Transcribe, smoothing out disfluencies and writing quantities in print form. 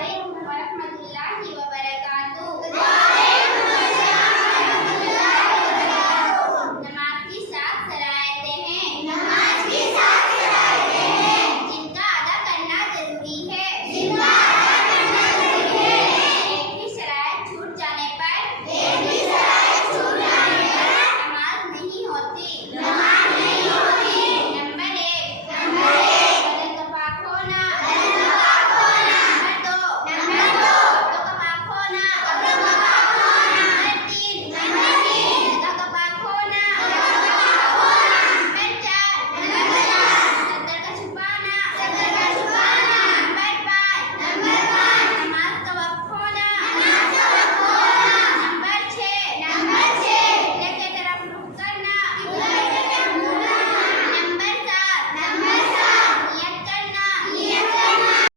वरहमतुल्लाहि वबरकातुहू। नमाज की 7 शरायतें हैं जिनका अदा करना जरूरी है।